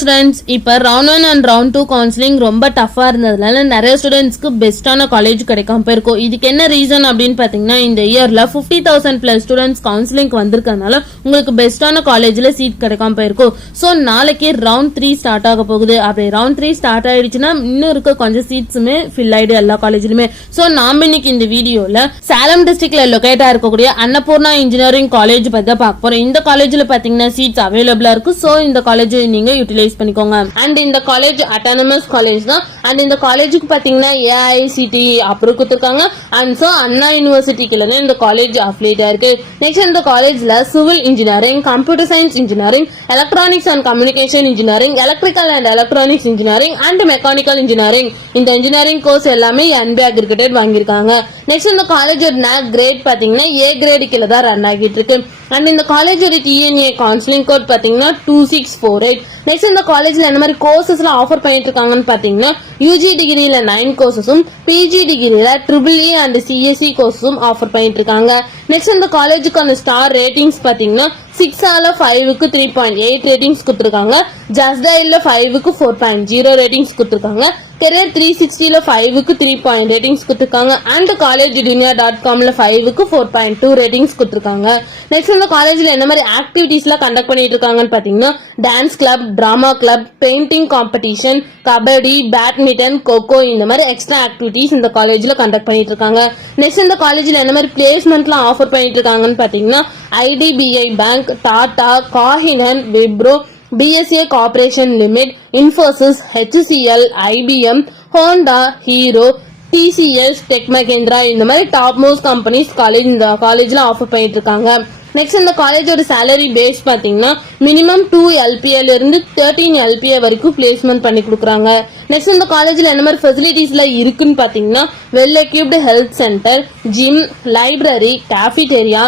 Students, இப்போ round 1 and round 2 counselling ரொம்ப டஃபாக இருந்ததுனால நிறைய ஸ்டூடெண்ட்ஸ்க்கு பெஸ்ட்டான காலேஜ் கிடைக்காம போயிருக்கும். இதுக்கு என்ன ரீசன் அப்படின்னு பார்த்தீங்கன்னா, இந்த இயரில் 50,000 பிளஸ் ஸ்டூடெண்ட்ஸ் கவுன்சிலிங்க்கு வந்திருக்கனால உங்களுக்கு பெஸ்ட்டான காலேஜில் சீட் கிடைக்காம போயிருக்கும். ஸோ நாளைக்கு ரவுண்ட் 3 ஸ்டார்ட் ஆக போகுது. அப்படி ரவுண்ட் 3 ஸ்டார்ட் ஆயிடுச்சுன்னா இன்னும் இருக்க கொஞ்சம் சீட்ஸுமே ஃபில் ஆயிடு எல்லா காலேஜ்லுமே. ஸோ நாம இன்னைக்கு இந்த வீடியோவில் சேலம் டிஸ்ட்ரிக்ட்ல லொகேட்டா இருக்கக்கூடிய அன்னபூர்ணா இன்ஜினியரிங் காலேஜ் பத்தி தான் பார்க்க போறோம். இந்த காலேஜ்ல பாத்தீங்கன்னா சீட்ஸ் அவைலபிளா இருக்கு. ஸோ இந்த காலேஜ் நீங்க யூட்டிலைஸ் பண்ணிக்கோங்க. அண்ட் இந்த காலேஜ் அட்டானமஸ் காலேஜ் தான். அண்ட் இந்த காலேஜுக்கு பாத்தீங்கன்னா AICTE அப்ரூவ் கொடுத்திருக்காங்க. அண்ட் சோ அண்ணா யூனிவர்சிட்டிக்குள்ள இந்த காலேஜ் அஃபிலியேட் ஆயிருக்கு. நெக்ஸ்ட் இந்த காலேஜ்ல civil engineering, computer science engineering, electronics and communication engineering, electrical and electronics engineering and mechanical engineering இந்த இன்ஜினியரிங் கோர்ஸ் எல்லாமே NBA அக்ரிகேட்டட் வாங்கியிருக்காங்க. நெக்ஸ்ட் இந்த காலேஜோட NAC கிரேட் பாத்தீங்கன்னா A கிரேட் கீழே தான் ரன் ஆகிட்டு இருக்கு. அண்ட் இந்த காலேஜோட TNA கவுன்சிலிங் கோட் பாத்தீங்கன்னா 2648. நெக்ஸ்ட் இந்த காலேஜ்ல என்ன மாதிரி கோர்சஸ் எல்லாம் ஆஃபர் பண்ணிட்டு இருக்காங்கன்னு பாத்தீங்கன்னா, UG டிகிரியில 9 கோர்சஸும், PG டிகிரியில EEE அண்ட் CSE கோர்ஸும் ஆஃபர் பண்ணிட்டு இருக்காங்க. நெக்ஸ்ட் இந்த காலேஜுக்கு அந்த ஸ்டார் ரேட்டிங்ஸ் பாத்தீங்கன்னா 6/5க்கு 3.8 ரேட்டிங்ஸ் கொடுத்திருக்காங்க. ஜஸ்டைல்ல 5க்கு 4.0 ரேட்டிங்ஸ் கொடுத்திருக்காங்க. கெரியர் 360ல 5க்கு 3 ரேட்டிங்ஸ் கொடுத்திருக்காங்க. அண்ட் collegedunia.comல 5க்கு 4.2 ரேட்டிங்ஸ் கொடுத்திருக்காங்க. நெக்ஸ்ட் இந்த காலேஜ்ல என்ன மாதிரி ஆக்டிவிட்டீஸ் எல்லாம் கண்டக்ட் பண்ணிட்டு இருக்காங்கன்னு பாத்தீங்கன்னா, dance club, drama club, painting competition, kabaddi, badminton, kho kho இந்த மாதிரி எக்ஸ்ட்ரா ஆக்டிவிட்டீஸ் இந்த காலேஜ்ல கண்டக்ட் பண்ணிட்டு இருக்காங்க. நெக்ஸ்ட் இந்த காலேஜ்ல என்ன மாதிரி பிளேஸ்மெண்ட்லாம் ஆஃபர் பண்ணிட்டு இருக்காங்கன்னு பாத்தீங்கன்னா, IDBI பேங்க், டாடா, காஹினன், Wipro, BSA corporation limit, Infosys, HCL, IBM, Honda, Hero, TCS, tech Mahindra இந்த மாதிரி டாப் மோஸ்ட் கம்பெனிஸ் இந்த காலேஜ்ல ஆஃபர் பண்ணிட்டு இருக்காங்க. நெக்ஸ்ட் இந்த காலேஜோட சேலரி பேஸ் பாத்தீங்கன்னா மினிமம் 2 LPA இருந்து 13 LPA வரைக்கும் பிளேஸ்மெண்ட் பண்ணி கொடுக்குறாங்க. நெக்ஸ்ட் இந்த காலேஜ்ல என்ன மாதிரி ஃபெசிலிட்டிஸ்ல இருக்குன்னு பாத்தீங்கன்னா, well equipped health centre, gym, library, cafeteria,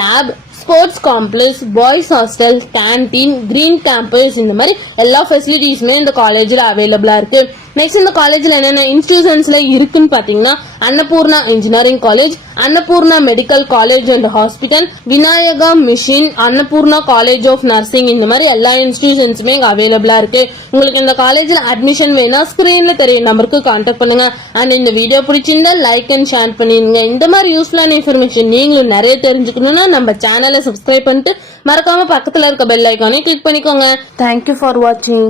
lab, sports complex, boys hostel, canteen, green campus இந்த மாதிரி எல்லா ஃபெசிலிட்டிஸுமே இந்த காலேஜ்ல அவைலபிளா இருக்கு. நெக்ஸ்ட் இந்த காலேஜ்ல என்னென்ன இன்ஸ்டிடியூஷன்ஸ்ல இருக்குன்னு பாத்தீங்கன்னா, Annapoorna engineering college, Annapoorna medical college and hospital, Vinayaka Mission, Annapoorna college of nursing இந்த மாதிரி எல்லா இன்ஸ்டிடியூஷன்ஸுமே இங்க அவைலபிளா இருக்கு. உங்களுக்கு இந்த காலேஜ்ல அட்மிஷன் வேணா ஸ்கிரீன்ல தெரிய நம்பருக்கு கான்டாக்ட் பண்ணுங்க. அண்ட் இந்த வீடியோ பிடிச்சிருந்தா லைக் அண்ட் ஷேர் பண்ணிருங்க. இந்த மாதிரி யூஸ்ஃபுல்லான இன்ஃபர்மேஷன் நீங்களும் நிறைய தெரிஞ்சுக்கணும்னா நம்ம சேனலை சப்ஸ்கிரைப் பண்ணிட்டு மறக்காம பக்கத்துல இருக்க பெல் ஐக்கானை கிளிக் பண்ணிக்கோங்க. தேங்க்யூ ஃபார் வாட்சிங்.